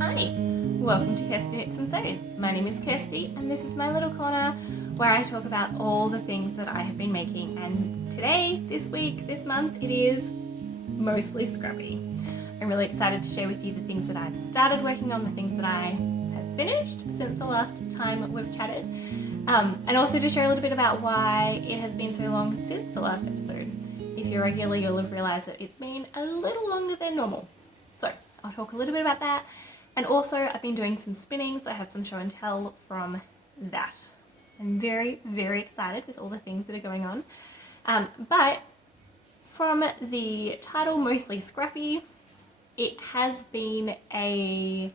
Hi, welcome to Kirsty Knits and Sews. My name is Kirsty and this is my little corner where I talk about all the things that I have been making, and today, this week, this month, it is mostly Scrappy. I'm really excited to share with you the things that I've started working on, the things that I have finished since the last time we've chatted, and also to share a little bit about why it has been so long since the last episode. If you're regular, you'll have realised that it's been a little longer than normal. So I'll talk a little bit about that. And also I've been doing some spinning, so I have some show and tell from that. I'm very, very excited with all the things that are going on. But from the title, Mostly Scrappy, it has been a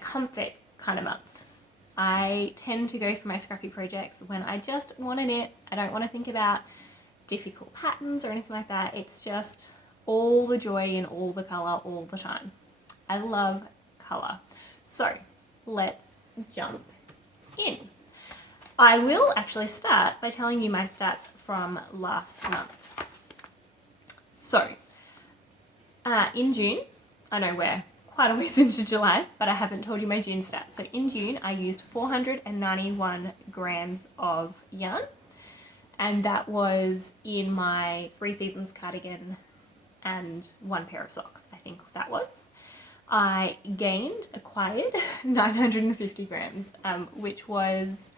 comfort kind of month. I tend to go for my Scrappy projects when I just want to knit. I don't want to think about difficult patterns or anything like that. It's just all the joy and all the colour all the time. I love colour. So let's jump in. I will actually start by telling you my stats from last month. So in June, I know we're quite a ways into July, but I haven't told you my June stats. So in June, I used 491 grams of yarn, and that was in my 3 Seasons cardigan and 1 pair of socks, I think that was. I acquired 950 grams, which was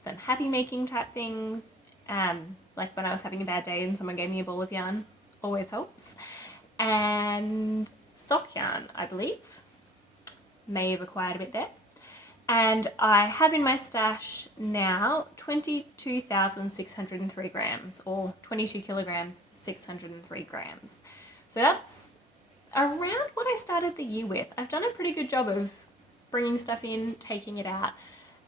some happy making type things, like when I was having a bad day and someone gave me a ball of yarn, always helps, and sock yarn, I believe, may have acquired a bit there. And I have in my stash now 22,603 grams, or 22 kilograms, 603 grams. So that's around what I started the year with. I've done a pretty good job of bringing stuff in, taking it out.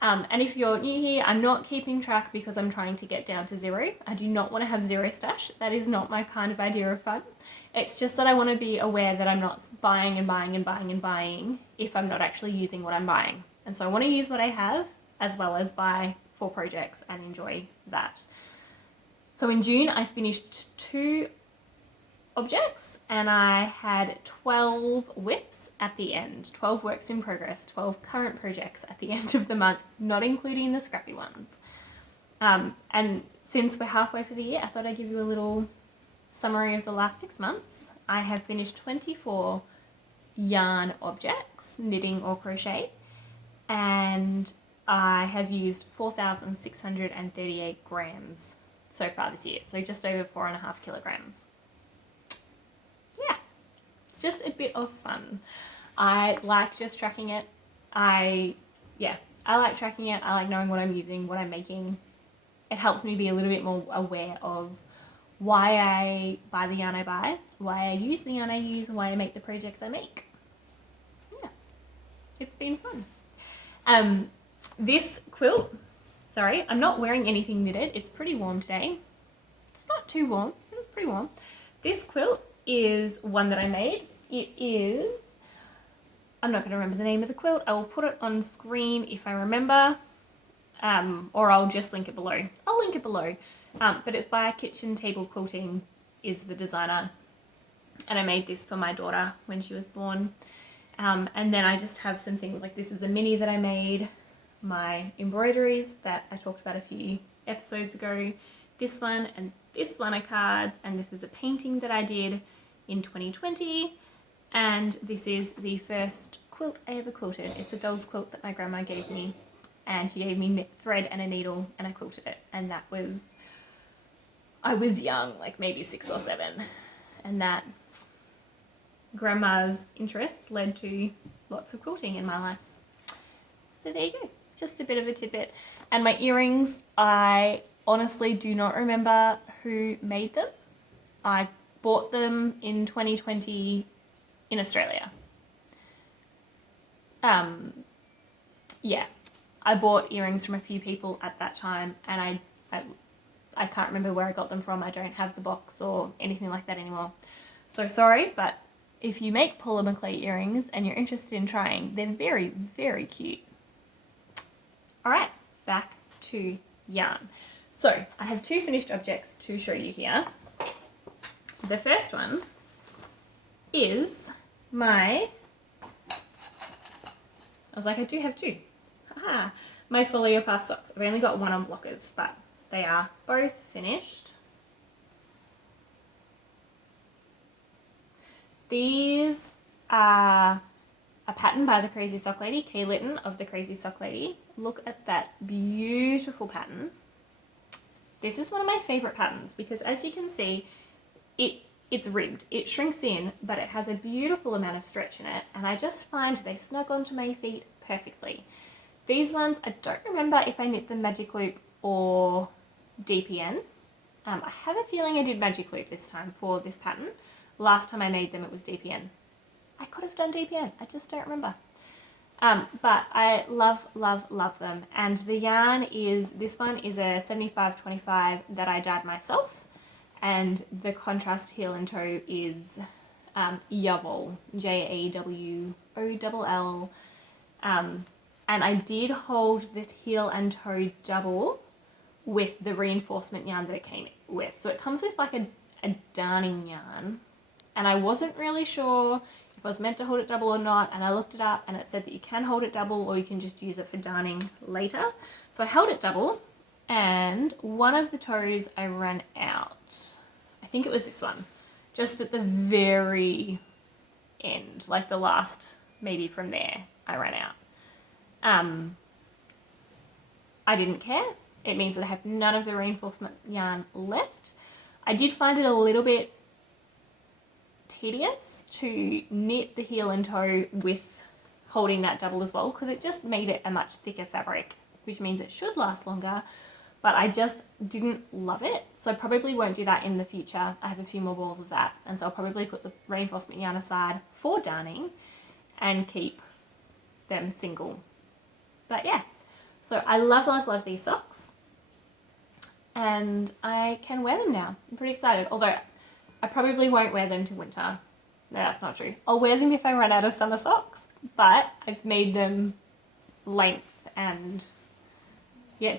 And if you're new here, I'm not keeping track because I'm trying to get down to zero. I do not want to have zero stash. That is not my kind of idea of fun. It's just that I want to be aware that I'm not buying and buying and buying and buying if I'm not actually using what I'm buying. And so I want to use what I have as well as buy for projects and enjoy that. So in June, I finished 2 objects and I had 12 whips at the end, 12 works in progress, 12 current projects at the end of the month, not including the Scrappy ones. And since we're halfway through the year, I thought I'd give you a little summary of the last 6 months. I have finished 24 yarn objects, knitting or crochet, and I have used 4,638 grams so far this year, so just over 4.5 kilograms. Just a bit of fun. I like just tracking it. I like tracking it. I like knowing what I'm using, what I'm making. It helps me be a little bit more aware of why I buy the yarn I buy, why I use the yarn I use, and why I make the projects I make. Yeah, it's been fun. This quilt, sorry, I'm not wearing anything knitted. It's pretty warm today. It's not too warm, but it's pretty warm. This quilt is one that I made. It is, I'm not going to remember the name of the quilt. I will put it on screen if I remember, or I'll just link it below. I'll link it below, but it's by Kitchen Table Quilting is the designer, and I made this for my daughter when she was born. And then I just have some things like this is a mini that I made, my embroideries that I talked about a few episodes ago, this one and this one are cards, and this is a painting that I did in 2020, and this is the first quilt I ever quilted. It's a doll's quilt that my grandma gave me, and she gave me thread and a needle and I quilted it, and that was, I was young, like maybe 6 or 7, and that grandma's interest led to lots of quilting in my life. So there you go, just a bit of a tidbit. And my earrings, I honestly do not remember who made them. I bought them in 2020 in Australia. Yeah, I bought earrings from a few people at that time, and I can't remember where I got them from. I don't have the box or anything like that anymore. So sorry, but if you make Paula McClay earrings and you're interested in trying, they're very, very cute. All right, back to yarn. So I have 2 finished objects to show you here. The first one is my was like, I do have two. Haha. My Follow Your Path socks. I've only got one on blockers, but they are both finished. These are a pattern by the Crazy Sock Lady, Kay Litton of the Crazy Sock Lady. Look at that beautiful pattern. This is one of my favorite patterns because, as you can see, it's ribbed. It shrinks in, but it has a beautiful amount of stretch in it, and I just find they snug onto my feet perfectly. These ones, I don't remember if I knit them Magic Loop or DPN. I have a feeling I did Magic Loop this time for this pattern. Last time I made them, it was DPN. I could have done DPN, I just don't remember. But I love, love, love them. And the yarn is, this one is a 75-25 that I dyed myself. And the contrast heel and toe is Yawol, Jawol. And I did hold the heel and toe double with the reinforcement yarn that it came with. So it comes with like a darning yarn. And I wasn't really sure if I was meant to hold it double or not, and I looked it up and it said that you can hold it double or you can just use it for darning later. So I held it double, and one of the toes I ran out. I think it was this one, just at the very end, like the last, maybe from there, I ran out. I didn't care. It means that I have none of the reinforcement yarn left. I did find it a little bit tedious to knit the heel and toe with holding that double as well, because it just made it a much thicker fabric, which means it should last longer, but I just didn't love it. So I probably won't do that in the future. I have a few more balls of that, and so I'll probably put the reinforcement yarn aside for darning and keep them single. But yeah, so I love, love, love these socks, and I can wear them now. I'm pretty excited, although I probably won't wear them to winter. No, that's not true. I'll wear them if I run out of summer socks, but I've made them length, and yeah,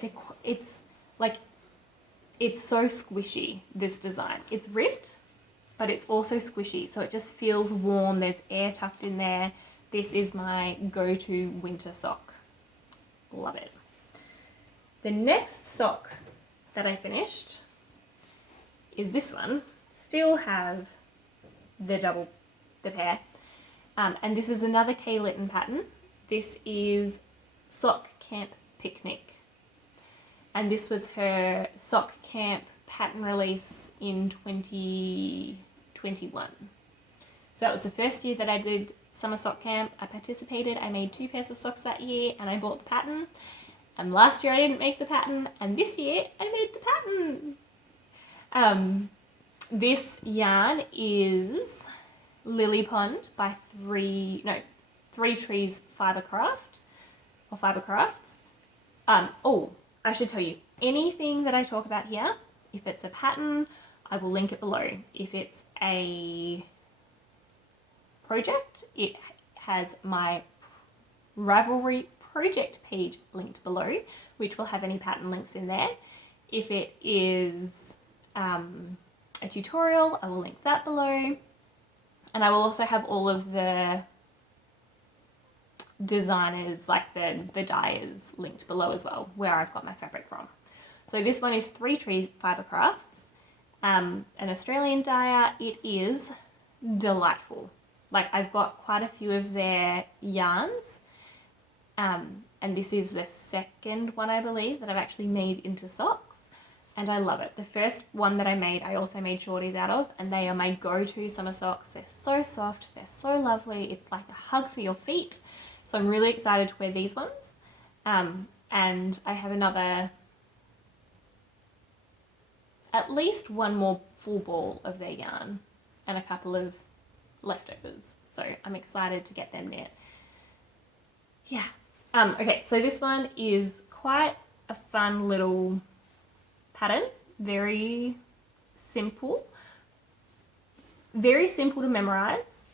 it's so squishy, this design. It's ribbed, but it's also squishy, so it just feels warm. There's air tucked in there. This is my go-to winter sock. Love it. The next sock that I finished is this one. Still have the pair, and this is another Kay Litton pattern. This is Sock Camp Picnic, and this was her sock camp pattern release in 2021. So that was the first year that I did summer sock camp. I participated. I made 2 pairs of socks that year, and I bought the pattern. And last year I didn't make the pattern, and this year I made the pattern. This yarn is Lily Pond by Three Trees Fibre Crafts. Oh, I should tell you, anything that I talk about here, if it's a pattern, I will link it below. If it's a project, it has my Ravelry project page linked below, which will have any pattern links in there. If it is a tutorial, I will link that below, and I will also have all of the designers, like the dyers, linked below as well, where I've got my fabric from. So this one is Three Trees Fibre Crafts, an Australian dyer. It is delightful. Like, I've got quite a few of their yarns, and this is the second one, I believe, that I've actually made into socks. And I love it. The first one that I made, I also made shorties out of, and they are my go-to summer socks. They're so soft, they're so lovely. It's like a hug for your feet. So I'm really excited to wear these ones. And I have at least one more full ball of their yarn and a couple of leftovers. So I'm excited to get them knit. Yeah. Okay, so this one is quite a fun little pattern, very simple to memorize.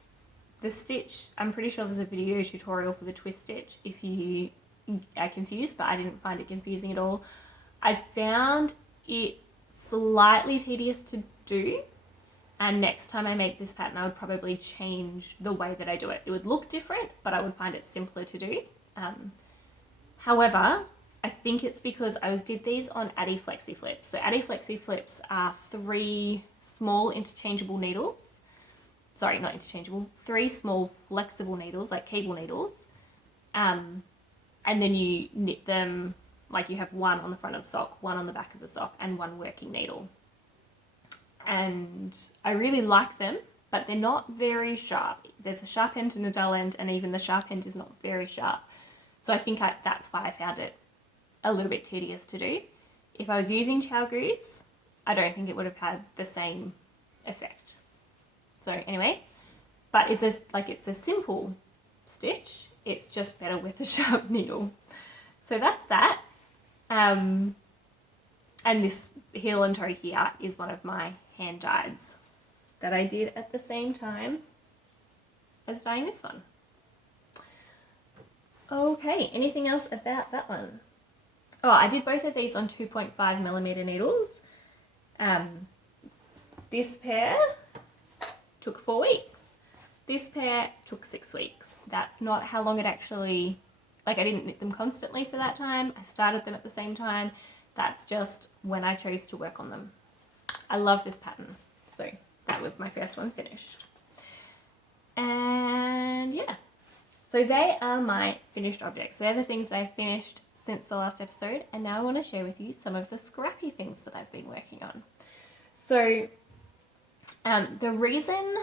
The stitch, I'm pretty sure there's a video tutorial for the twist stitch if you are confused, but I didn't find it confusing at all. I found it slightly tedious to do, and next time I make this pattern I would probably change the way that I do it. It would look different, but I would find it simpler to do. However, I think it's because I did these on Addi Flexi Flips. So Addi Flexi Flips are 3 small interchangeable needles. Sorry, not interchangeable. 3 small flexible needles, like cable needles. And then you knit them, like you have one on the front of the sock, one on the back of the sock, and one working needle. And I really like them, but they're not very sharp. There's a sharp end and a dull end, and even the sharp end is not very sharp. So I think that's why I found it a little bit tedious to do. If I was using chow glues, I don't think it would have had the same effect. So anyway, but it's a simple stitch. It's just better with a sharp needle. So that's that. And this heel and toe here is one of my hand dyes that I did at the same time as dyeing this one. Okay, anything else about that one? Oh, I did both of these on 2.5mm needles. This pair took 4 weeks. This pair took 6 weeks. That's not how long it actually, like I didn't knit them constantly for that time. I started them at the same time. That's just when I chose to work on them. I love this pattern. So that was my first one finished. And yeah. So they are my finished objects. They're the things that I've finished since the last episode, and now I want to share with you some of the scrappy things that I've been working on. So the reason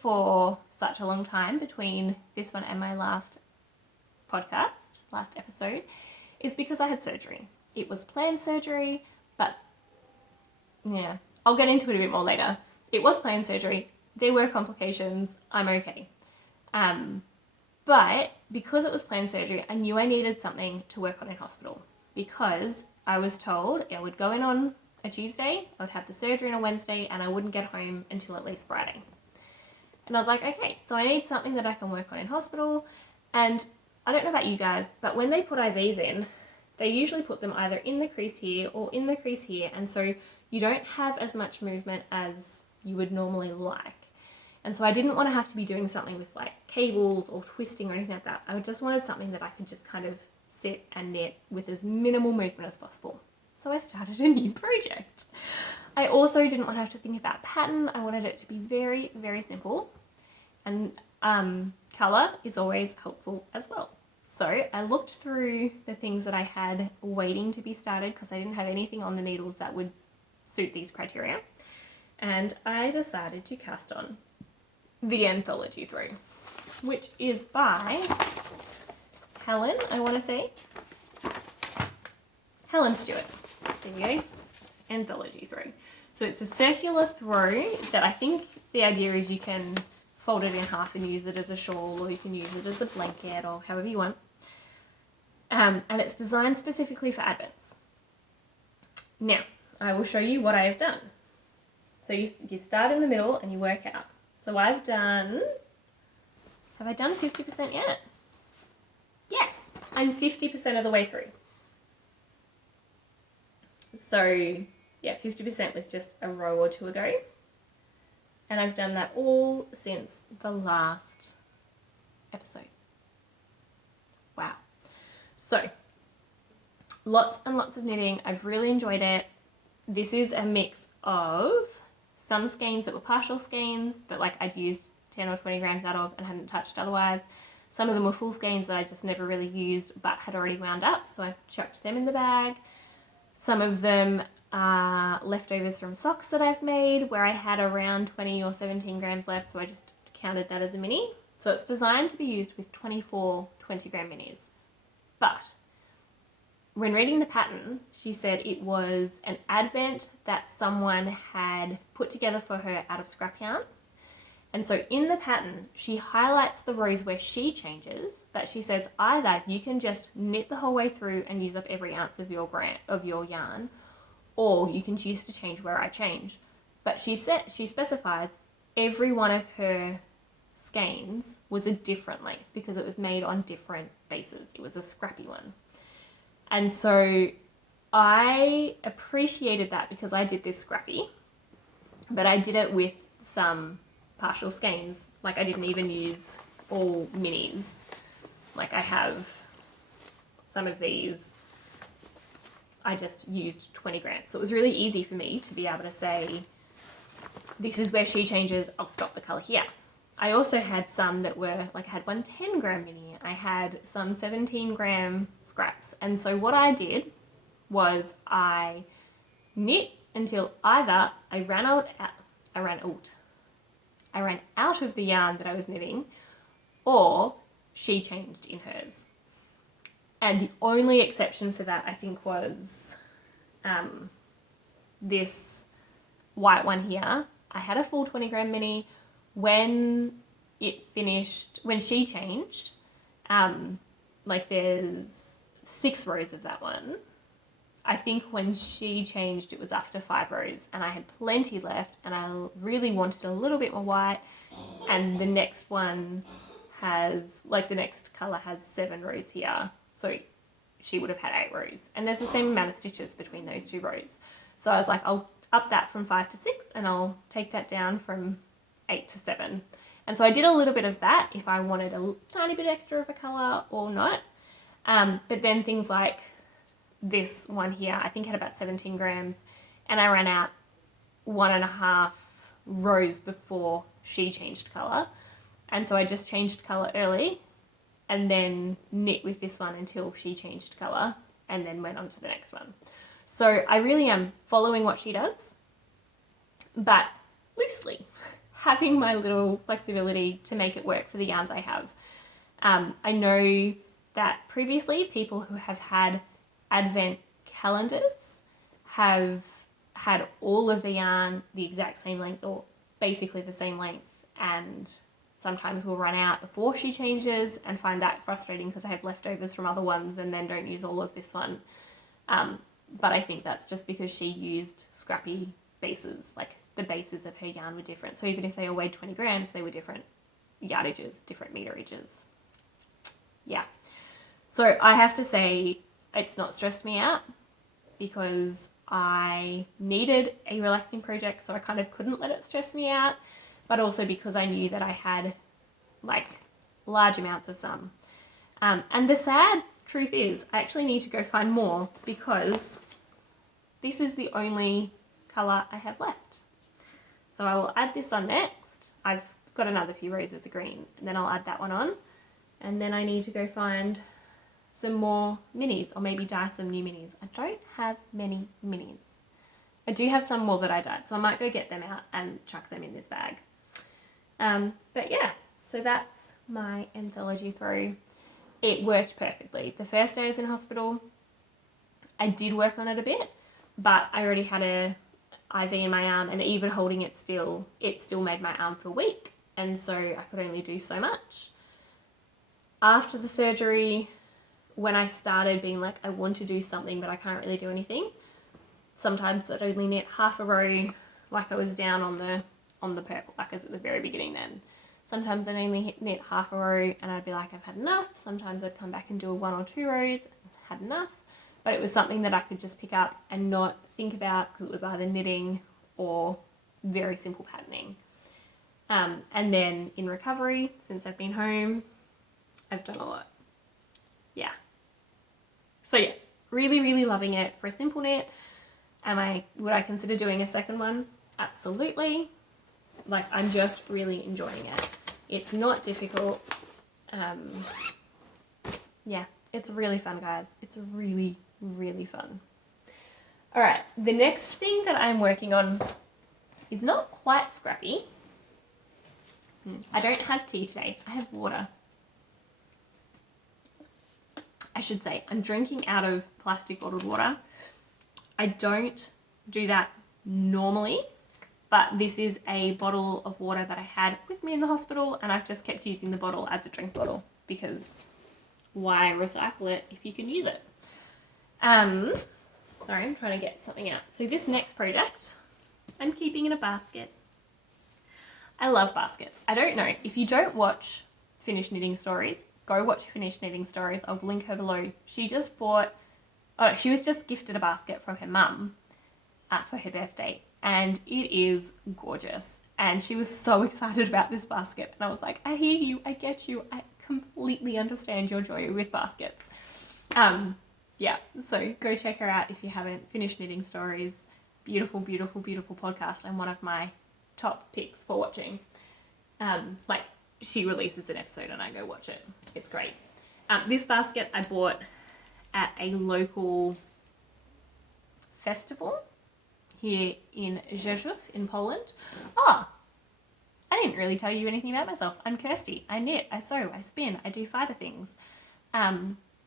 for such a long time between this one and my last episode, is because I had surgery. It was planned surgery, but yeah, I'll get into it a bit more later. It was planned surgery. There were complications. I'm okay. But because it was planned surgery, I knew I needed something to work on in hospital, because I was told I would go in on a Tuesday, I would have the surgery on a Wednesday, and I wouldn't get home until at least Friday. And I was like, okay, so I need something that I can work on in hospital. And I don't know about you guys, but when they put IVs in, they usually put them either in the crease here or in the crease here. And so you don't have as much movement as you would normally like. And so I didn't want to have to be doing something with like cables or twisting or anything like that. I just wanted something that I could just kind of sit and knit with as minimal movement as possible. So I started a new project. I also didn't want to have to think about pattern. I wanted it to be very, very simple. And colour is always helpful as well. So I looked through the things that I had waiting to be started, because I didn't have anything on the needles that would suit these criteria. And I decided to cast on the Anthology 3, which is by Helen, I want to say. Helen Stewart. There you go. Anthology 3. So it's a circular throw that I think the idea is you can fold it in half and use it as a shawl, or you can use it as a blanket, or however you want. And it's designed specifically for Advents. Now, I will show you what I have done. So you start in the middle and you work out. So I've done, have I done 50% yet? Yes, I'm 50% of the way through. So yeah, 50% was just a row or two ago. And I've done that all since the last episode. Wow. So lots and lots of knitting. I've really enjoyed it. This is a mix of some skeins that were partial skeins that like I'd used 10 or 20 grams out of and hadn't touched otherwise. Some of them were full skeins that I just never really used but had already wound up, so I chucked them in the bag. Some of them are leftovers from socks that I've made where I had around 20 or 17 grams left, so I just counted that as a mini. So it's designed to be used with 24 20-gram minis. But when reading the pattern, she said it was an advent that someone had put together for her out of scrap yarn. And so in the pattern, she highlights the rows where she changes, but she says either you can just knit the whole way through and use up every ounce of your yarn, or you can choose to change where I change. But she specifies every one of her skeins was a different length because it was made on different bases. It was a scrappy one. And so I appreciated that because I did this scrappy, but I did it with some partial skeins. Like I didn't even use all minis. Like I have some of these I just used 20 grams. So it was really easy for me to be able to say, this is where she changes, I'll stop the colour here. I also had some that were, like I had one 10 gram mini, I had some 17 gram scraps. And so what I did was I knit until either I ran out of the yarn that I was knitting, or she changed in hers. And the only exception for that, I think, was this white one here. I had a full 20 gram mini. When it finished, when she changed, like there's 6 rows of that one. I think when she changed, it was up to 5 rows, and I had plenty left, and I really wanted a little bit more white. And the next one has, like the next colour has 7 rows here. So she would have had 8 rows. And there's the same amount of stitches between those 2 rows. So I was like, I'll up that from 5 to 6, and I'll take that down from 8 to 7. And so I did a little bit of that if I wanted a tiny bit extra of a colour or not. But then things like this one here, I think had about 17 grams, and I ran out 1.5 rows before she changed colour. And so I just changed colour early and then knit with this one until she changed colour, and then went on to the next one. So I really am following what she does, but loosely, having my little flexibility to make it work for the yarns I have. I know that previously people who have had advent calendars have had all of the yarn the exact same length, or basically the same length, and sometimes we'll run out before she changes and find that frustrating because I have leftovers from other ones and then don't use all of this one. But I think that's just because she used Scrappy bases, like the bases of her yarn were different. So even if they all weighed 20 grams, they were different yardages, different meterages. Yeah. So I have to say it's not stressed me out because I needed a relaxing project, so I kind of couldn't let it stress me out. But also because I knew that I had like large amounts of some. And the sad truth is I actually need to go find more because this is the only colour I have left. So I will add this on next. I've got another few rows of the green, and then I'll add that one on. And then I need to go find some more minis, or maybe dye some new minis. I don't have many minis. I do have some more that I dyed, so I might go get them out and chuck them in this bag. But yeah, so that's my anthology throw. It worked perfectly. The first day I was in hospital, I did work on it a bit, but I already had a IV in my arm, and even holding it still made my arm feel weak, and so I could only do so much. After the surgery, when I started being like, I want to do something, but I can't really do anything, sometimes I'd only knit half a row, like I was down on the purple, like I was at the very beginning then. Sometimes I'd only knit half a row and I'd be like, I've had enough. Sometimes I'd come back and do 1 or 2 rows, had enough. But it was something that I could just pick up and not think about because it was either knitting or very simple patterning. And then in recovery, since I've been home, I've done a lot. Yeah. So yeah, really, really loving it for a simple knit. Would I consider doing a second one? Absolutely. Like, I'm just really enjoying it. It's not difficult. Yeah, it's really fun, guys. It's really, really fun. All right, the next thing that I'm working on is not quite scrappy. I don't have tea today. I have water. I should say, I'm drinking out of plastic bottled water. I don't do that normally, but this is a bottle of water that I had with me in the hospital, and I've just kept using the bottle as a drink bottle because why recycle it if you can use it? Sorry, I'm trying to get something out. So this next project, I'm keeping in a basket. I love baskets. I don't know, if you don't watch Finished Knitting Stories, go watch Finished Knitting Stories. I'll link her below. She was just gifted a basket from her mum for her birthday, and it is gorgeous. And she was so excited about this basket, and I was like, I hear you, I get you, I completely understand your joy with baskets. Yeah, so go check her out if you haven't. Finished Knitting Stories, beautiful, beautiful, beautiful podcast, and one of my top picks for watching. Like, she releases an episode and I go watch it. It's great. This basket I bought at a local festival here in Rzeszów in Poland. Oh, I didn't really tell you anything about myself. I'm Kirsty. I knit, I sew, I spin, I do fibre things.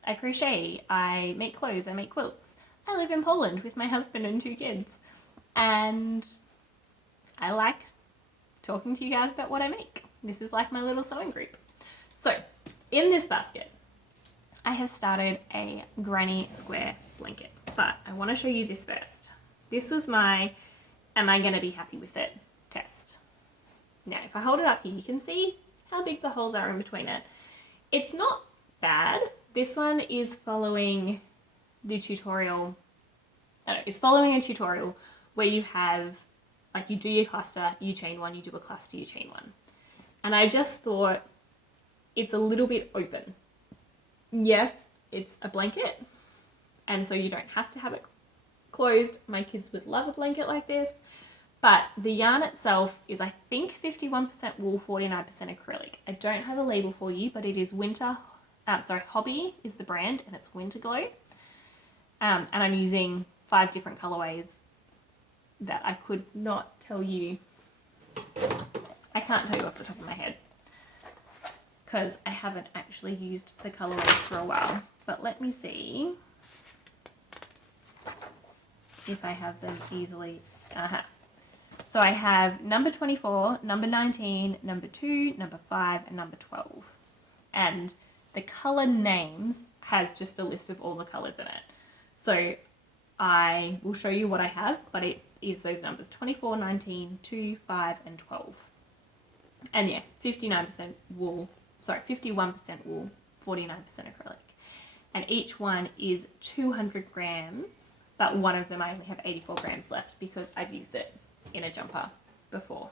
I crochet, I make clothes, I make quilts. I live in Poland with my husband and 2 kids. And I like talking to you guys about what I make. This is like my little sewing group. So, in this basket, I have started a granny square blanket. But I want to show you this first. This was my, am I going to be happy with it test. Now, if I hold it up here, you can see how big the holes are in between it. It's not bad. This one is following the tutorial. It's following a tutorial where you have, like, you do your cluster, you chain one, you do a cluster, you chain one. And I just thought it's a little bit open. Yes, it's a blanket, and so you don't have to have it closed. My kids would love a blanket like this, but the yarn itself is, I think, 51% wool, 49% acrylic. I don't have a label for you, but it is Hobby is the brand, and it's Winter Glow. And I'm using 5 different colorways that I could not tell you. I can't tell you off the top of my head because I haven't actually used the colorways for a while. But let me see if I have them easily. So I have number 24, number 19, number 2, number 5, and number 12. And the color names has just a list of all the colors in it. So I will show you what I have, but it is those numbers 24, 19, 2, 5, and 12. And yeah, 51% wool, 49% acrylic. And each one is 200 grams, but one of them I only have 84 grams left because I've used it in a jumper before.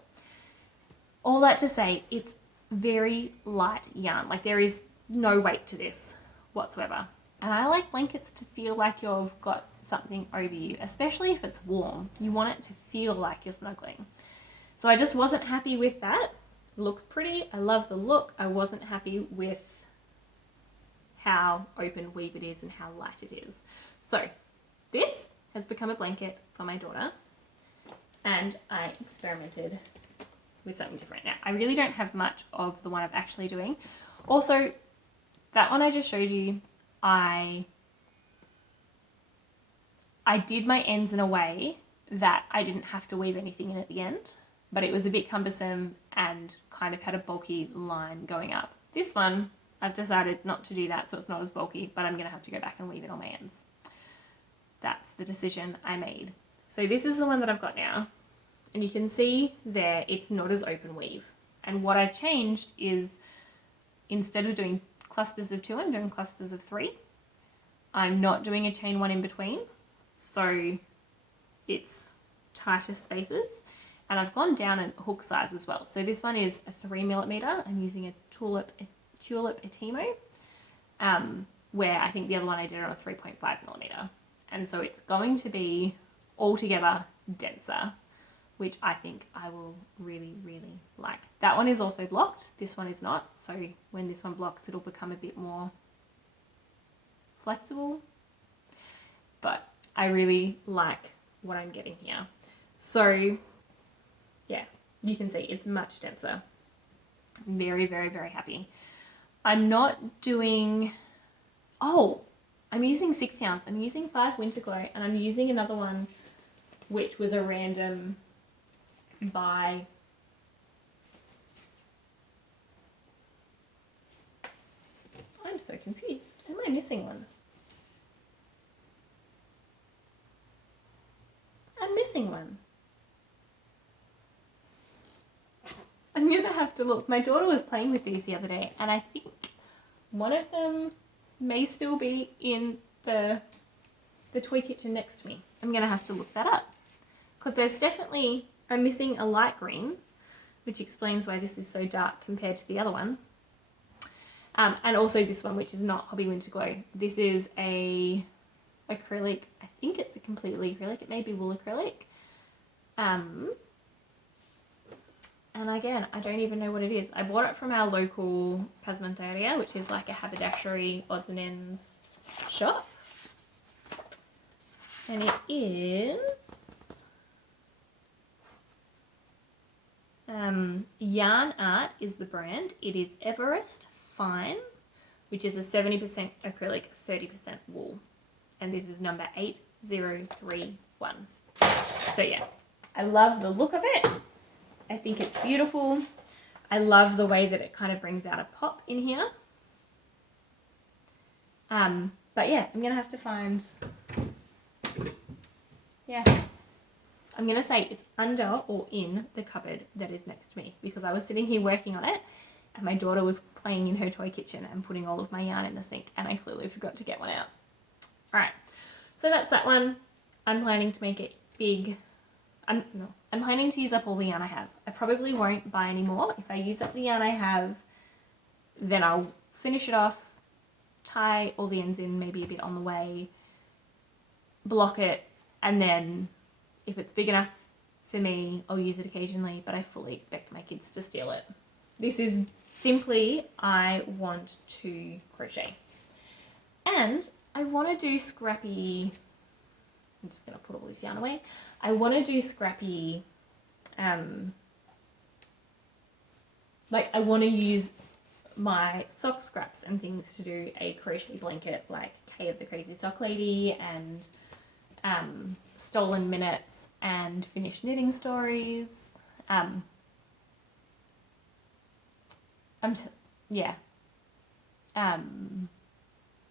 All that to say, it's very light yarn. Like, there is no weight to this whatsoever. And I like blankets to feel like you've got something over you, especially if it's warm. You want it to feel like you're snuggling. So I just wasn't happy with that. It looks pretty. I love the look. I wasn't happy with how open weave it is and how light it is. So this has become a blanket for my daughter, and I experimented with something different. Now, I really don't have much of the one I'm actually doing. Also, that one I just showed you, I did my ends in a way that I didn't have to weave anything in at the end, but it was a bit cumbersome and kind of had a bulky line going up. This one, I've decided not to do that, so it's not as bulky, but I'm going to have to go back and weave it on my ends. That's the decision I made. So this is the one that I've got now, and you can see there it's not as open weave. And what I've changed is, instead of doing clusters of 2, I'm doing clusters of 3. I'm not doing a chain 1 in between, so it's tighter spaces. And I've gone down in hook size as well. So this one is a 3mm. I'm using a tulip Etimo, where I think the other one I did on a 3.5mm. And so it's going to be altogether denser, which I think I will really, really like. That one is also blocked. This one is not. So when this one blocks, it'll become a bit more flexible. But I really like what I'm getting here. So yeah, you can see it's much denser. Very, very, very happy. I'm not doing, I'm using 6 yarns. I'm using 5 Winter Glow, and I'm using another one which was a random buy. I'm so confused. Am I missing one? I'm missing one. I'm going to have to look. My daughter was playing with these the other day, and I think one of them may still be in the toy kitchen next to me. I'm going to have to look that up, because there's definitely, I'm missing a light green, which explains why this is so dark compared to the other one. And also this one, which is not Hobby Winter Glow. This is a acrylic. I think it's a completely acrylic. It may be wool acrylic. And again, I don't even know what it is. I bought it from our local Pasmanteria, which is like a haberdashery odds and ends shop. And it is Yarn Art is the brand. It is Everest Fine, which is a 70% acrylic, 30% wool. And this is number 8031. So yeah, I love the look of it. I think it's beautiful. I love the way that it kind of brings out a pop in here. But yeah, I'm gonna have to find, yeah, I'm gonna say it's under or in the cupboard that is next to me, because I was sitting here working on it and my daughter was playing in her toy kitchen and putting all of my yarn in the sink, and I clearly forgot to get one out. All right, so that's that one. I'm planning to make it big. I'm planning to use up all the yarn I have. I probably won't buy any more. If I use up the yarn I have, then I'll finish it off, tie all the ends in, maybe a bit on the way, block it, and then if it's big enough for me, I'll use it occasionally, but I fully expect my kids to steal it. This is simply, I want to crochet. And I want to do scrappy, I'm just going to put all this yarn away. I want to do scrappy, like I want to use my sock scraps and things to do a crochet blanket like Kay of the Crazy Sock Lady and Stolen Minutes and Finished Knitting Stories.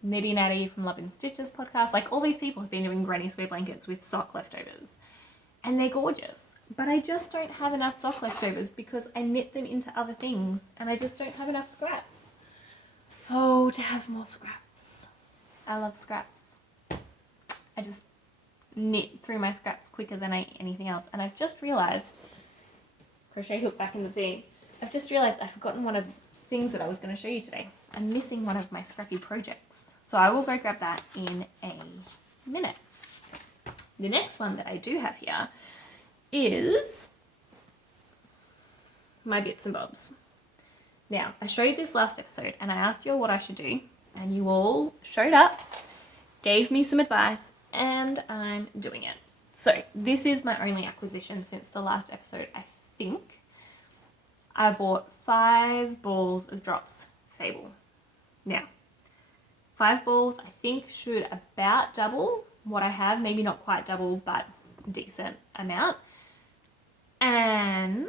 Nitty Natty from Love and Stitches podcast. Like all these people have been doing granny square blankets with sock leftovers. And they're gorgeous, but I just don't have enough sock leftovers because I knit them into other things and I just don't have enough scraps. Oh, to have more scraps. I love scraps. I just knit through my scraps quicker than anything else. And I've just realised, crochet hook back in the thing, I've just realised I've forgotten one of the things that I was going to show you today. I'm missing one of my scrappy projects. So I will go grab that in a minute. The next one that I do have here is my bits and bobs. Now, I showed this last episode and I asked you all what I should do, and you all showed up, gave me some advice, and I'm doing it. So this is my only acquisition since the last episode, I think. I bought 5 balls of Drops Fable. Now, 5 balls I think should about double what I have, maybe not quite double, but decent amount. And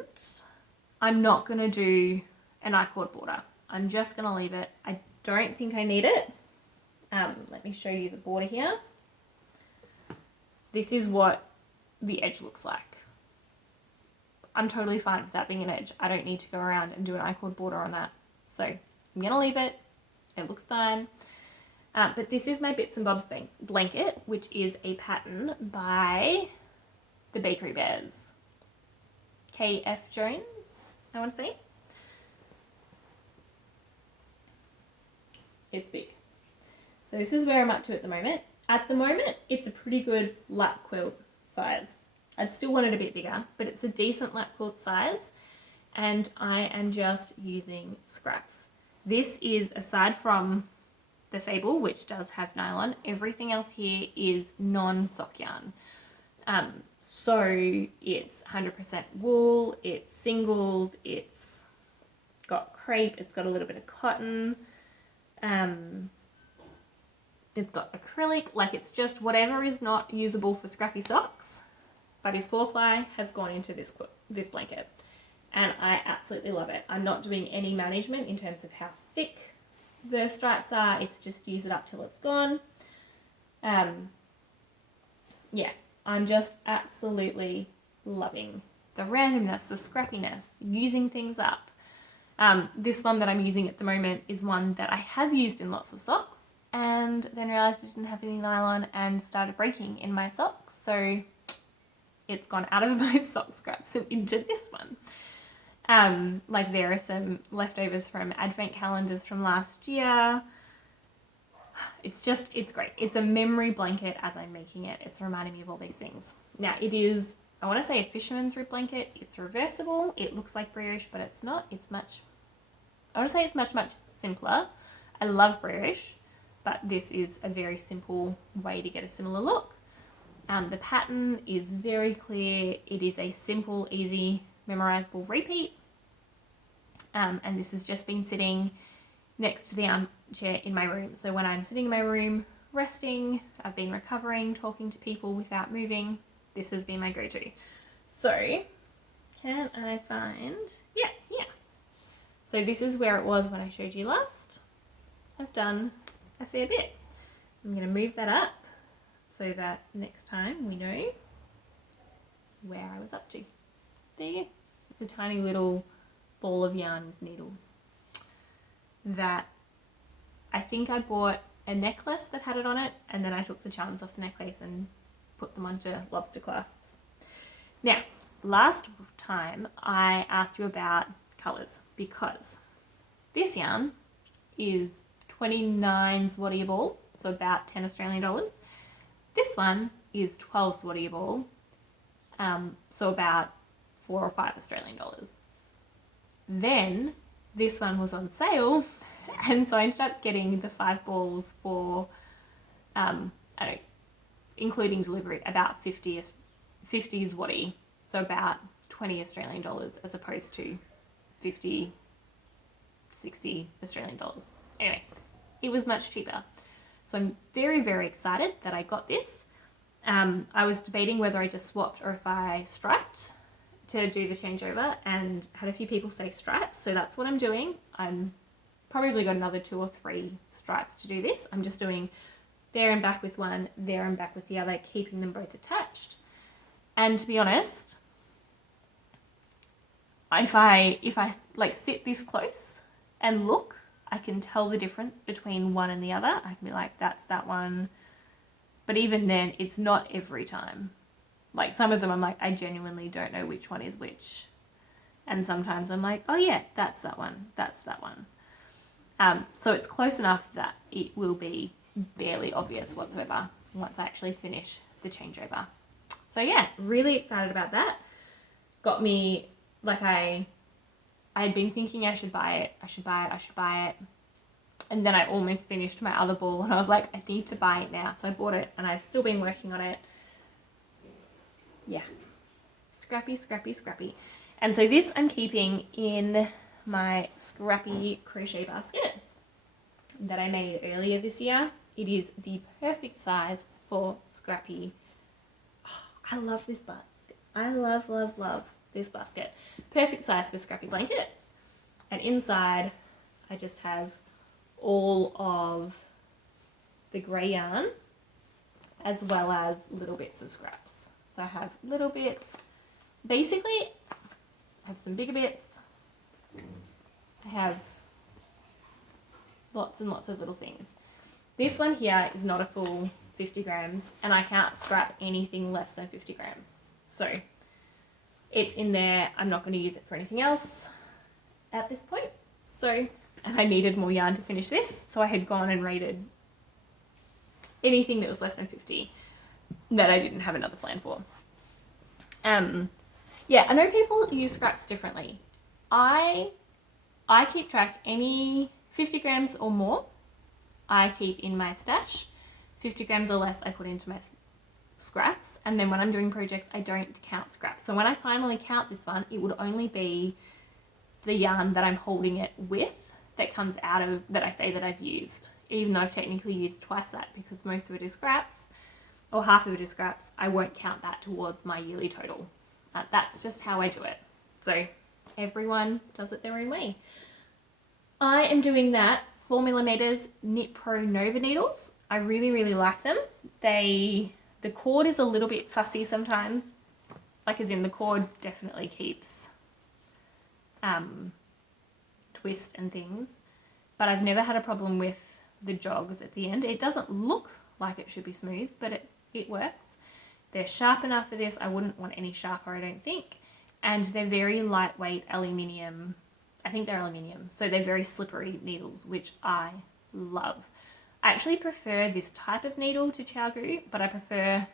I'm not going to do an I-cord border. I'm just going to leave it. I don't think I need it. Let me show you the border here. This is what the edge looks like. I'm totally fine with that being an edge. I don't need to go around and do an I-cord border on that. So I'm going to leave it. It looks fine. But this is my Bits and Bobs blanket, which is a pattern by the Bakery Bears. KF Jones, I want to say. It's big. So this is where I'm up to at the moment. At the moment, it's a pretty good lap quilt size. I'd still want it a bit bigger, but it's a decent lap quilt size. And I am just using scraps. This is, aside from the Fable, which does have nylon, everything else here is non-sock yarn. So it's 100% wool, it's singles, it's got crepe, it's got a little bit of cotton, it's got acrylic, like it's just whatever is not usable for scrappy socks, but is 4-ply, has gone into this blanket. And I absolutely love it. I'm not doing any management in terms of how thick the stripes are. It's just use it up till it's gone. Yeah, I'm just absolutely loving the randomness, the scrappiness, using things up. This one that I'm using at the moment is one that I have used in lots of socks and then realised it didn't have any nylon and started breaking in my socks. So it's gone out of my sock scraps and into this one. Like there are some leftovers from advent calendars from last year. It's great. It's a memory blanket as I'm making it. It's reminding me of all these things. Now it is, I want to say a fisherman's rib blanket. It's reversible. It looks like brioche, but it's not. I want to say it's much, much simpler. I love brioche, but this is a very simple way to get a similar look. The pattern is very clear. It is a simple, easy, memorizable repeat. And this has just been sitting next to the armchair in my room. So when I'm sitting in my room resting, I've been recovering, talking to people without moving, this has been my go-to. So can I find, yeah. So this is where it was when I showed you last. I've done a fair bit. I'm going to move that up so that next time we know where I was up to. There you go. It's a tiny little ball of yarn with needles that I think I bought a necklace that had it on it, and then I took the charms off the necklace and put them onto lobster clasps. Now, last time I asked you about colours because this yarn is 29 Swatty a ball, so about 10 Australian dollars. This one is 12 Swatty a ball, so about 4 or 5 Australian dollars. Then this one was on sale, and so I ended up getting the 5 balls for, including delivery, about 50 Swatty, so about 20 Australian dollars as opposed to 50, 60 Australian dollars. Anyway, it was much cheaper. So I'm very, very excited that I got this. I was debating whether I just swapped or if I striped to do the changeover, and had a few people say stripes, so that's what I'm doing. I'm probably got another 2 or 3 stripes to do this. I'm just doing there and back with one, there and back with the other, keeping them both attached. And to be honest, if I like sit this close and look, I can tell the difference between one and the other. I can be like, that's that one. But even then, it's not every time. Like some of them I'm like, I genuinely don't know which one is which. And sometimes I'm like, oh yeah, that's that one, that's that one. So it's close enough that it will be barely obvious whatsoever once I actually finish the changeover. So yeah, really excited about that. Got me, like I had been thinking I should buy it. And then I almost finished my other ball and I was like, I need to buy it now. So I bought it and I've still been working on it. Yeah, Scrappy. And so this I'm keeping in my Scrappy crochet basket that I made earlier this year. It is the perfect size for Scrappy. Oh, I love this basket. I love this basket. Perfect size for Scrappy blankets. And inside I just have all of the grey yarn as well as little bits of scraps. So I have little bits. Basically, I have some bigger bits. I have lots and lots of little things. This one here is not a full 50 grams and I can't scrap anything less than 50 grams. So it's in there. I'm not going to use it for anything else at this point. So, and I needed more yarn to finish this. So I had gone and rated anything that was less than 50 that I didn't have another plan for. Yeah, I know people use scraps differently. I keep track any 50 grams or more I keep in my stash. 50 grams or less I put into my scraps, and then when I'm doing projects I don't count scraps. So when I finally count this one, it would only be the yarn that I'm holding it with that comes out of, that I say that I've used, even though I've technically used twice that because most of it is scraps or half of it is scraps. I won't count that towards my yearly total. That's just how I do it. So everyone does it their own way. I am doing that 4mm Knit Pro Nova needles. I really like them. The cord is a little bit fussy sometimes, like as in the cord definitely keeps twist and things, but I've never had a problem with the jogs at the end. It doesn't look like it should be smooth, but it works. They're sharp enough for this. I wouldn't want any sharper, I don't think. and they're very lightweight aluminium. I think they're aluminium, so they're very slippery needles, which I love. I actually prefer this type of needle to ChiaoGoo, but I prefer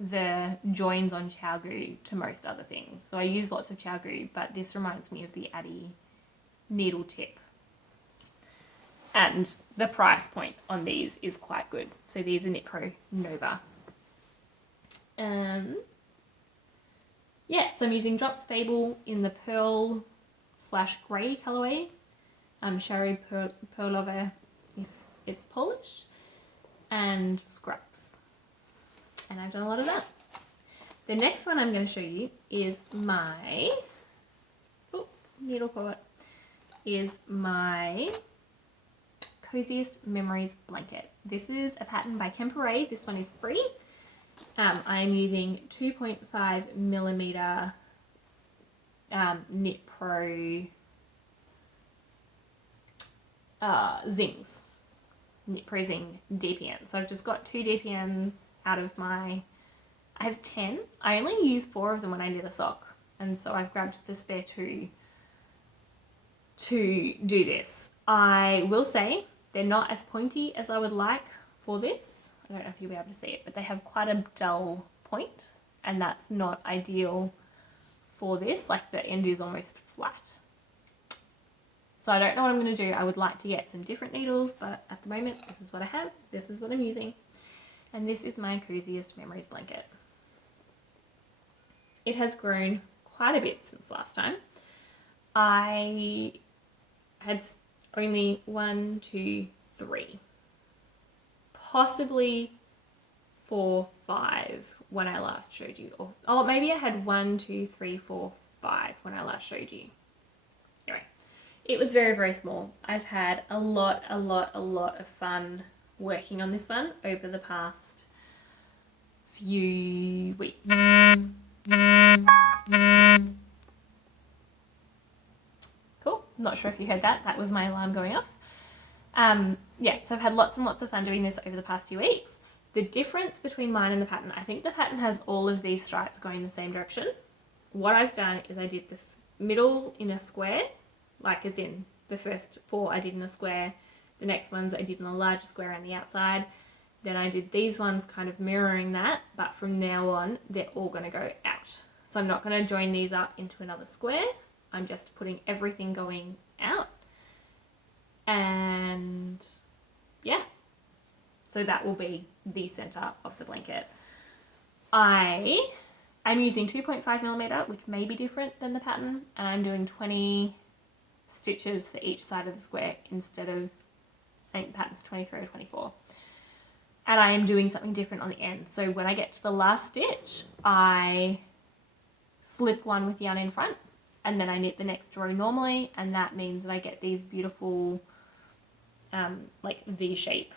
the joins on ChiaoGoo to most other things. So I use lots of ChiaoGoo, but this reminds me of the Addy needle tip. And the price point on these is quite good. So these are Knit Pro Nova. Yeah, so I'm using Drops Fable in the pearl / grey colourway. Shari Perlova if it's Polish, and Scraps. And I've done a lot of that. The next one I'm going to show you is my needle cord. Is my Coziest Memories blanket. This is a pattern by Kemperay. This one is free. I'm using 2.5 millimeter Knit Pro Zings. Knit Pro Zing DPN. So I've just got 2 DPNs out of my, I have 10. I only use 4 of them when I knit a sock. And so I've grabbed the spare 2 to do this. I will say they're not as pointy as I would like for this. I don't know if you'll be able to see it, but they have quite a dull point, and that's not ideal for this. Like the end is almost flat. So I don't know what I'm going to do. I would like to get some different needles, but at the moment, this is what I have. This is what I'm using. And this is my Coziest Memories blanket. It has grown quite a bit since last time. I had only 1, 2, 3, possibly 4, 5 when I last showed you. Or maybe I had 1, 2, 3, 4, 5 when I last showed you. Anyway, it was very, very small. I've had a lot of fun working on this one over the past few weeks. Cool. Not sure if you heard that. That was my alarm going off. Yeah, so I've had lots and lots of fun doing this over the past few weeks. The difference between mine and the pattern, I think the pattern has all of these stripes going the same direction. What I've done is I did the middle in a square, like as in the first 4 I did in a square, the next ones I did in a larger square on the outside, then I did these ones kind of mirroring that, but from now on they're all going to go out. So I'm not going to join these up into another square, I'm just putting everything going out. And yeah, so that will be the center of the blanket. I'm using 2.5 millimeter, which may be different than the pattern, and I'm doing 20 stitches for each side of the square instead of, I think the pattern's 23 or 24. And I am doing something different on the end. So when I get to the last stitch, I slip one with yarn in front, and then I knit the next row normally, and that means that I get these beautiful like V shape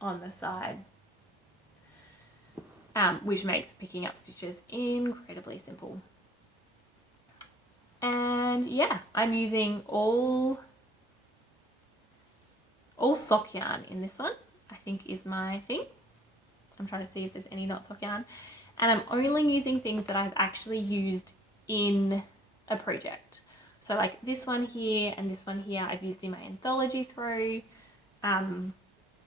on the side, which makes picking up stitches incredibly simple. And yeah, I'm using all sock yarn in this one, I think is my thing. I'm trying to see if there's any not sock yarn. And I'm only using things that I've actually used in a project. So like this one here and this one here I've used in my anthology throw.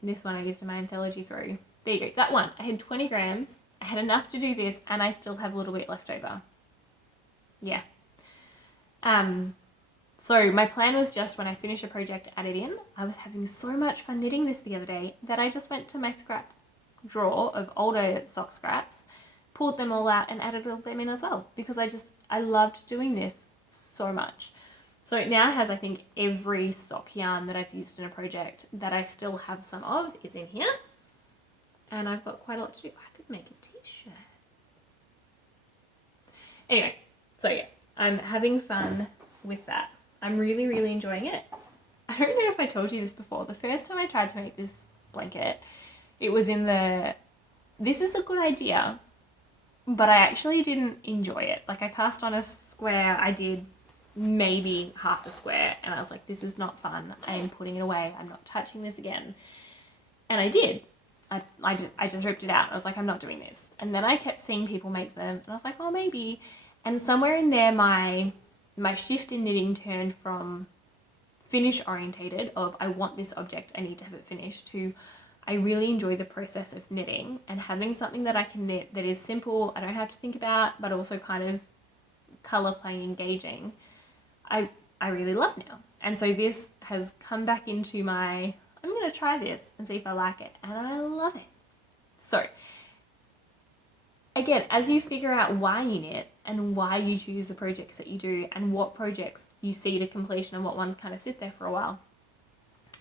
This one I used in my anthology throw. There you go, that one. I had 20 grams. I had enough to do this and I still have a little bit left over. Yeah. So my plan was just when I finish a project, add it in. I was having so much fun knitting this the other day that I just went to my scrap drawer of older sock scraps, pulled them all out and added them in as well, because I loved doing this so much. So it now has, I think, every sock yarn that I've used in a project that I still have some of is in here. And I've got quite a lot to do. I could make a t-shirt. Anyway, so yeah, I'm having fun with that. I'm really, really enjoying it. I don't know if I told you this before. The first time I tried to make this blanket, it was in the, this is a good idea, but I actually didn't enjoy it. Like I cast on a square, I did maybe half a square, and I was like, this is not fun. I am putting it away. I'm not touching this again. And I did. I just ripped it out. I was like, I'm not doing this. And then I kept seeing people make them, and I was like, oh, maybe. And somewhere in there, my shift in knitting turned from finish orientated of I want this object, I need to have it finished, to I really enjoy the process of knitting and having something that I can knit that is simple, I don't have to think about, but also kind of colour playing, engaging. I really love now. And so this has come back into my, I'm going to try this and see if I like it. And I love it. So again, as you figure out why you knit and why you choose the projects that you do and what projects you see to completion and what ones kind of sit there for a while,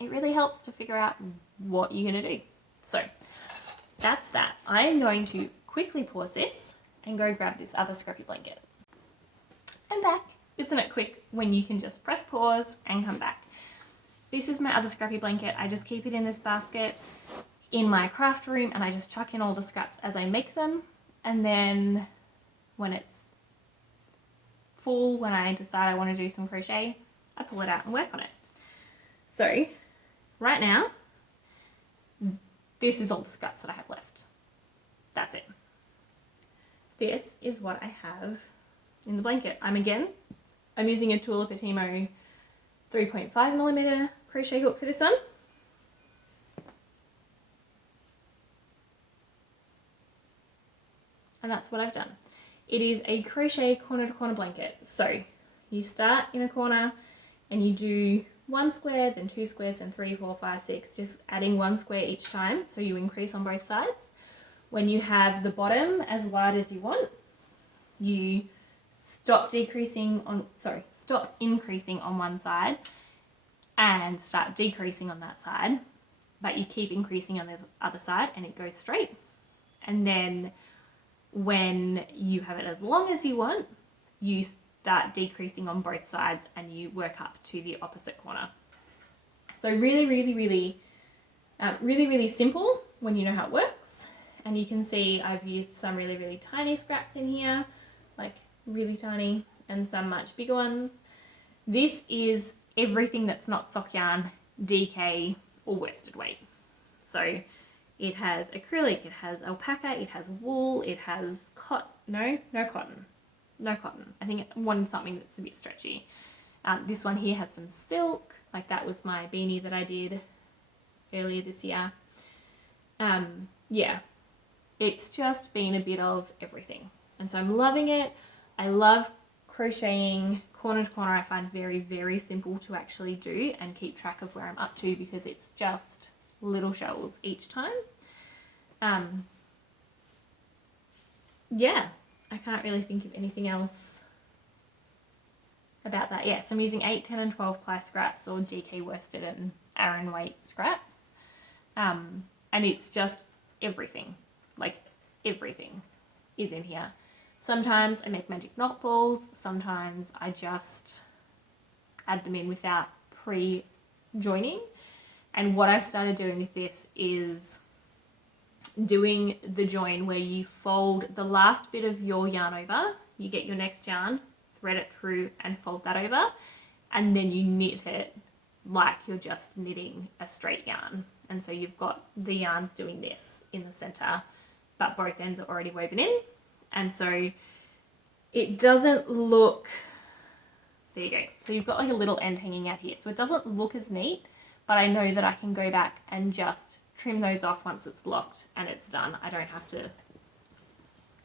it really helps to figure out what you're going to do. So that's that. I am going to quickly pause this and go grab this other Scrappy blanket. I'm back. Isn't it quick when you can just press pause and come back? This is my other Scrappy blanket. I just keep it in this basket in my craft room and I just chuck in all the scraps as I make them. And then when it's full, when I decide I want to do some crochet, I pull it out and work on it. So right now, this is all the scraps that I have left. That's it. This is what I have in the blanket. I'm using a Tula Patimo 3.5mm crochet hook for this one. And that's what I've done. It is a crochet corner to corner blanket. So you start in a corner and you do 1 square, then 2 squares, then 3, 4, 5, 6, just adding 1 square each time. So you increase on both sides. When you have the bottom as wide as you want, you stop increasing on one side and start decreasing on that side, but you keep increasing on the other side and it goes straight. And then when you have it as long as you want, you start decreasing on both sides and you work up to the opposite corner. So really, really, really simple when you know how it works. And you can see I've used some really, really tiny scraps in here, like really tiny, and some much bigger ones. This is everything that's not sock yarn, DK, or worsted weight. So it has acrylic, it has alpaca, it has wool, it has no cotton. I think it wanted something that's a bit stretchy. This one here has some silk, like that was my beanie that I did earlier this year. Yeah, it's just been a bit of everything. And so I'm loving it. I love crocheting corner to corner. I find very, very simple to actually do and keep track of where I'm up to because it's just little shells each time. Yeah, I can't really think of anything else about that. Yeah, so I'm using 8, 10 and 12 ply scraps or DK worsted and Aran weight scraps. And it's just everything, like everything is in here. Sometimes I make magic knot balls, sometimes I just add them in without pre-joining. And what I've started doing with this is doing the join where you fold the last bit of your yarn over, you get your next yarn, thread it through and fold that over, and then you knit it like you're just knitting a straight yarn. And so you've got the yarns doing this in the center, but both ends are already woven in. And so it doesn't look, there you go. So you've got like a little end hanging out here. So it doesn't look as neat, but I know that I can go back and just trim those off once it's blocked and it's done. I don't have to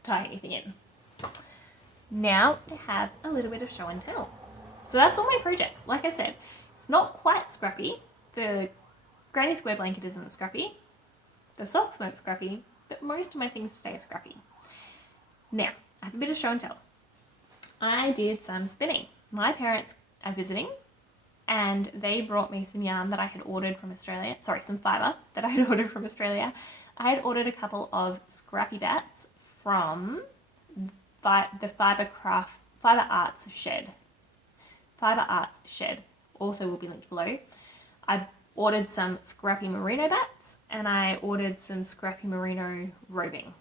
tie anything in. Now I have a little bit of show and tell. So that's all my projects. Like I said, it's not quite scrappy. The granny square blanket isn't scrappy. The socks weren't scrappy, but most of my things today are scrappy. Now, I have a bit of show and tell. I did some spinning. My parents are visiting and they brought me some yarn that I had ordered from Australia. Sorry, some fibre that I had ordered from Australia. I had ordered a couple of scrappy bats from the Fibre Arts Shed. Fibre Arts Shed also will be linked below. I ordered some scrappy merino bats and I ordered some scrappy merino roving.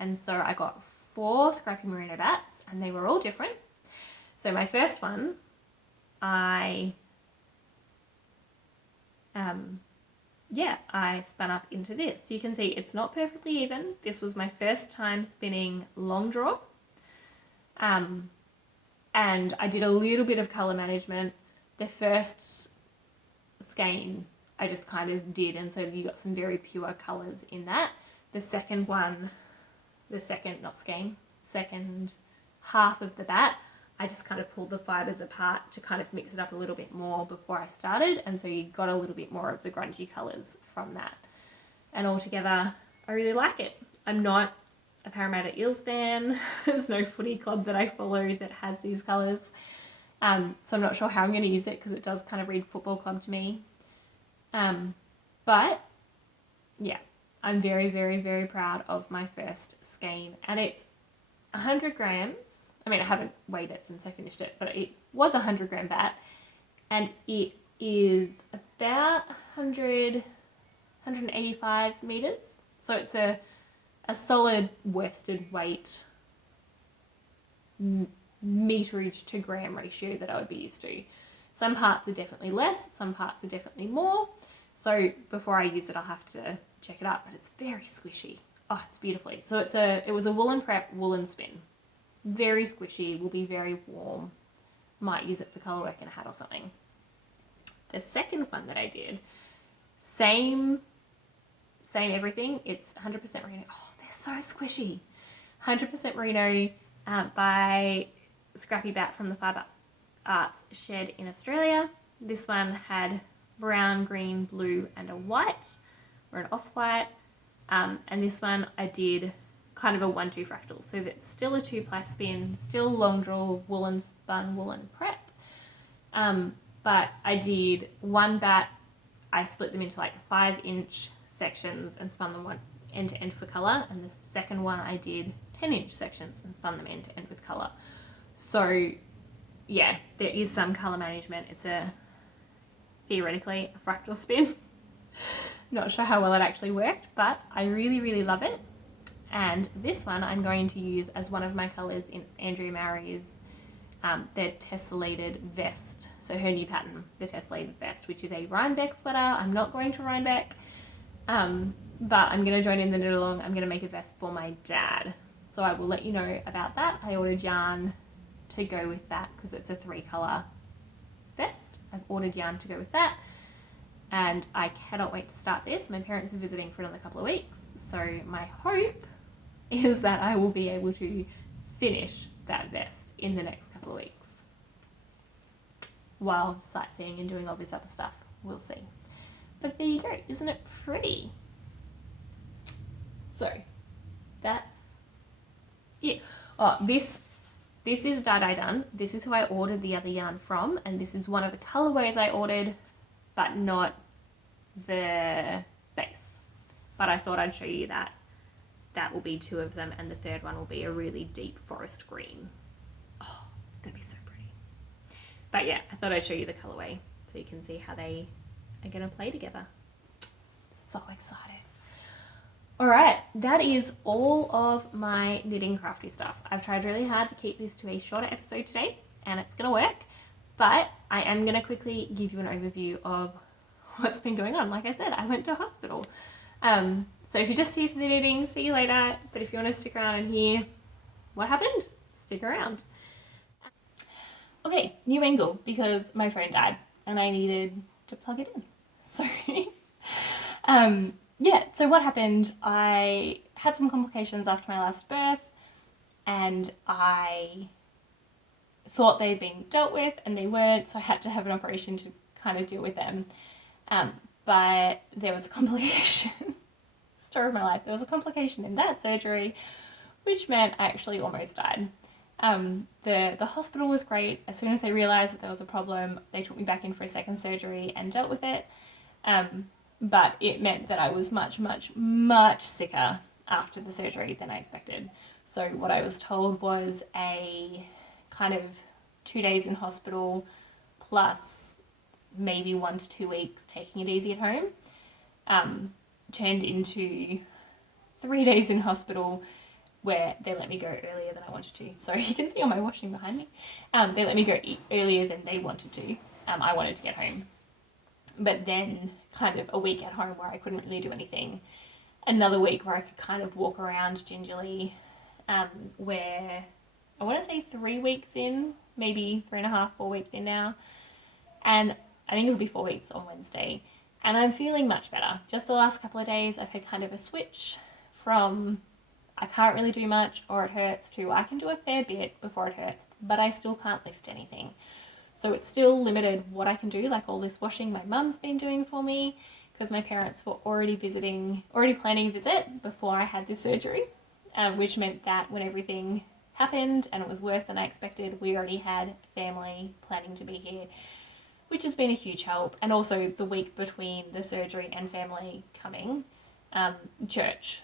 And so I got 4 scrappy merino bats and they were all different. So my first one, yeah, I spun up into this. You can see it's not perfectly even. This was my first time spinning long draw. And I did a little bit of colour management. The first skein I just kind of did, and so you got some very pure colours in that. The second one, second half of the bat, I just kind of pulled the fibres apart to kind of mix it up a little bit more before I started, and so you got a little bit more of the grungy colours from that. And altogether, I really like it. I'm not a Parramatta Eels fan. There's no footy club that I follow that has these colours. So I'm not sure how I'm going to use it because it does kind of read football club to me. But yeah, I'm very, very, very proud of my first skein, and it's 100 grams. I mean, I haven't weighed it since I finished it, but it was a 100 gram bat, and it is about 185 meters. So it's a solid worsted weight meterage to gram ratio that I would be used to. Some parts are definitely less, some parts are definitely more. So before I use it, I'll have to check it out, but it's very squishy. Oh, it's beautifully. So it was a woolen prep, woolen spin. Very squishy, will be very warm. Might use it for colour work in a hat or something. The second one that I did, same everything. It's 100% merino. Oh, they're so squishy. 100% merino by Scrappy Bat from the Fibre Arts Shed in Australia. This one had brown, green, blue, and a white, or an off-white. And this one I did kind of a 1-2 fractal. So that's still a 2-ply spin, still long draw, woolen spun, woolen prep. But I did one bat, I split them into like 5-inch sections and spun them one end to end for colour. And the second one I did 10-inch sections and spun them end to end with colour. So yeah, there is some colour management. It's theoretically a fractal spin. Not sure how well it actually worked, but I really, really love it. And this one I'm going to use as one of my colours in Andrea Mowry's their tessellated vest. So her new pattern, the tessellated vest, which is a Rhinebeck sweater. I'm not going to Rhinebeck, but I'm going to join in the knit along. I'm going to make a vest for my dad. So I will let you know about that. I ordered yarn to go with that because it's a 3-colour vest. I've ordered yarn to go with that. And I cannot wait to start this. My parents are visiting for another couple of weeks. So my hope is that I will be able to finish that vest in the next couple of weeks while sightseeing and doing all this other stuff. We'll see. But there you go. Isn't it pretty? So that's it. Oh, this is done. This is who I ordered the other yarn from, and this is one of the colorways I ordered, but not the base. But I thought I'd show you that. That will be 2 of them, and the third one will be a really deep forest green. Oh, it's going to be so pretty. But yeah, I thought I'd show you the colorway so you can see how they are going to play together. So excited. Alright, that is all of my knitting crafty stuff. I've tried really hard to keep this to a shorter episode today, and it's going to work. But I am going to quickly give you an overview of what's been going on. Like I said, I went to hospital. So if you're just here for the knitting, see you later. But if you want to stick around and hear what happened, stick around. Okay, new angle because my phone died and I needed to plug it in. So, yeah, so what happened, I had some complications after my last birth and I thought they'd been dealt with and they weren't, so I had to have an operation to kind of deal with them. But there was a complication, story of my life, there was a complication in that surgery, which meant I actually almost died. The hospital was great. As soon as they realised that there was a problem, they took me back in for a second surgery and dealt with it. But it meant that I was much, much, much sicker after the surgery than I expected. So what I was told was a kind of 2 days in hospital plus maybe 1 to 2 weeks taking it easy at home, turned into 3 days in hospital where they let me go earlier than I wanted to. So you can see all my washing behind me. They let me go earlier than they wanted to. I wanted to get home. but then kind of a week at home where I couldn't really do anything. Another week where I could kind of walk around gingerly, where I want to say 3 weeks in, maybe 3.5, 4 weeks in now. And I think it'll be 4 weeks on Wednesday. And I'm feeling much better. Just the last couple of days, I've had kind of a switch from I can't really do much or it hurts to I can do a fair bit before it hurts, but I still can't lift anything. So it's still limited what I can do, like all this washing my mum's been doing for me, because my parents were already planning a visit before I had this surgery, which meant that when everything happened and it was worse than I expected, we already had family planning to be here, which has been a huge help. And also the week between the surgery and family coming, church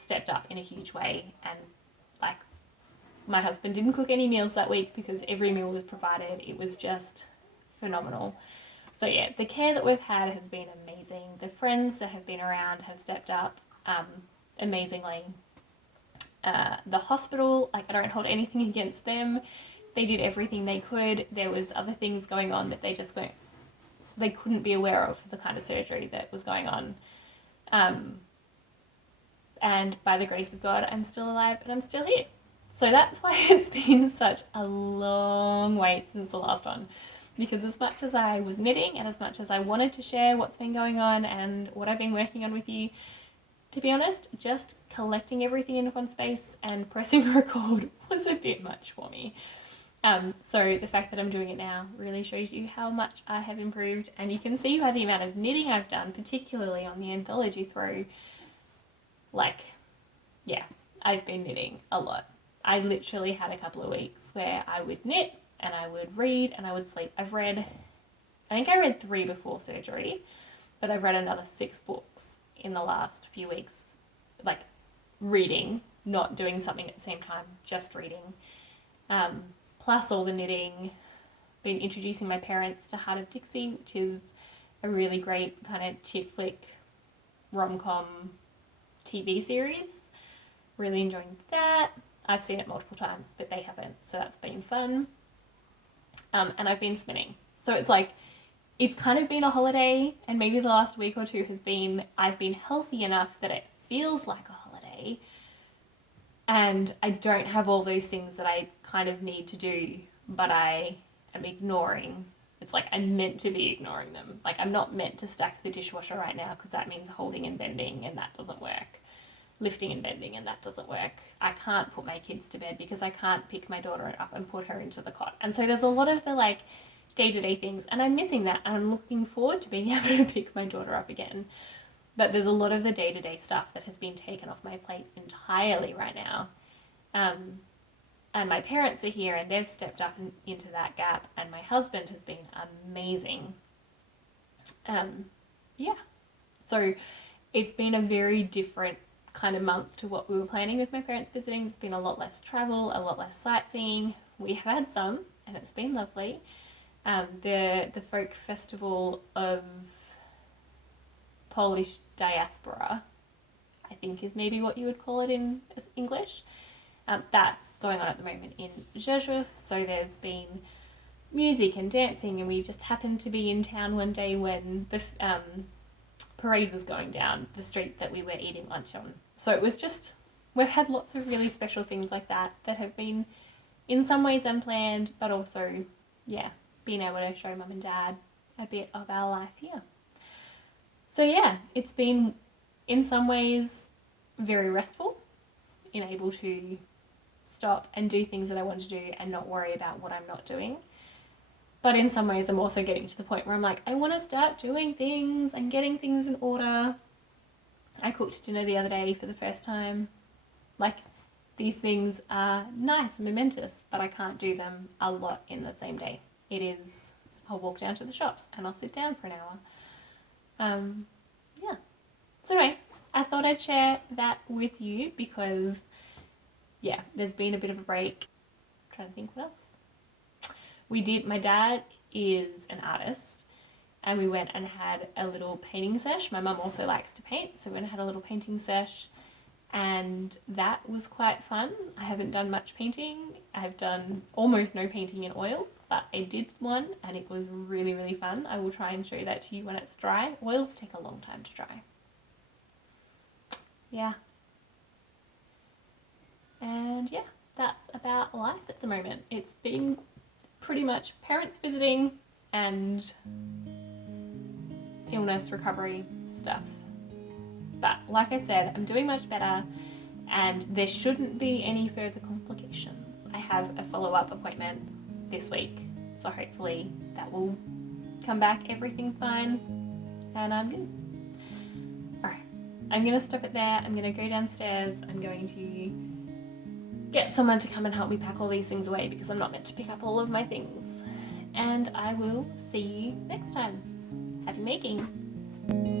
stepped up in a huge way, and like my husband didn't cook any meals that week because every meal was provided. It was just phenomenal. So yeah, the care that we've had has been amazing. The friends that have been around have stepped up amazingly. The hospital, like I don't hold anything against them. They did everything they could. There was other things going on that they couldn't be aware of for the kind of surgery that was going on. And by the grace of God, I'm still alive and I'm still here. So that's why it's been such a long wait since the last one. Because as much as I was knitting and as much as I wanted to share what's been going on and what I've been working on with you, to be honest, just collecting everything in one space and pressing record was a bit much for me. So the fact that I'm doing it now really shows you how much I have improved, and you can see by the amount of knitting I've done, particularly on the anthology throw, like, yeah, I've been knitting a lot. I literally had a couple of weeks where I would knit and I would read and I would sleep. I think I read 3 before surgery, but I've read another 6 books in the last few weeks, like reading, not doing something at the same time, just reading. Plus all the knitting, been introducing my parents to Heart of Dixie, which is a really great kind of chick flick rom-com TV series. Really enjoying that. I've seen it multiple times, but they haven't, so that's been fun. And I've been spinning. So it's like, it's kind of been a holiday, and maybe the last week or two has been, I've been healthy enough that it feels like a holiday, and I don't have all those things that I kind of need to do, but I am ignoring. It's like I'm meant to be ignoring them. Like I'm not meant to stack the dishwasher right now because that means holding and bending, and that doesn't work. Lifting and bending, and that doesn't work. I can't put my kids to bed because I can't pick my daughter up and put her into the cot. And so there's a lot of the like day-to-day things, and I'm missing that, and I'm looking forward to being able to pick my daughter up again. But there's a lot of the day-to-day stuff that has been taken off my plate entirely right now. And my parents are here and they've stepped up into that gap, and my husband has been amazing. Yeah. So it's been a very different kind of month to what we were planning with my parents visiting. There's been a lot less travel, a lot less sightseeing. We have had some, and it's been lovely. The folk festival of Polish diaspora, I think is maybe what you would call it in English. That's going on at the moment in Rzeszów, so there's been music and dancing, and we just happened to be in town one day when the parade was going down the street that we were eating lunch on. So it was just, we've had lots of really special things like that have been in some ways unplanned, but also, yeah, being able to show mum and dad a bit of our life here. So yeah, it's been in some ways very restful, in able to stop and do things that I want to do and not worry about what I'm not doing. But in some ways I'm also getting to the point where I'm like, I want to start doing things and getting things in order. I cooked dinner the other day for the first time. Like, these things are nice and momentous, but I can't do them a lot in the same day. It is, I'll walk down to the shops and I'll sit down for an hour. Yeah. So anyway, I thought I'd share that with you because, yeah, there's been a bit of a break. I'm trying to think what else. My dad is an artist, and we went and had a little painting sesh. My mum also likes to paint, so we went and had a little painting sesh, and that was quite fun. I haven't done much painting, I've done almost no painting in oils, but I did one and it was really, really fun. I will try and show that to you when it's dry. Oils take a long time to dry. Yeah. And yeah, that's about life at the moment. It's been pretty much parents visiting and illness recovery stuff. But like I said, I'm doing much better and there shouldn't be any further complications. I have a follow-up appointment this week, so hopefully that will come back, everything's fine, and I'm good. Alright, I'm going to stop it there. I'm going to go downstairs. I'm going to get someone to come and help me pack all these things away because I'm not meant to pick up all of my things. And I will see you next time. Happy making!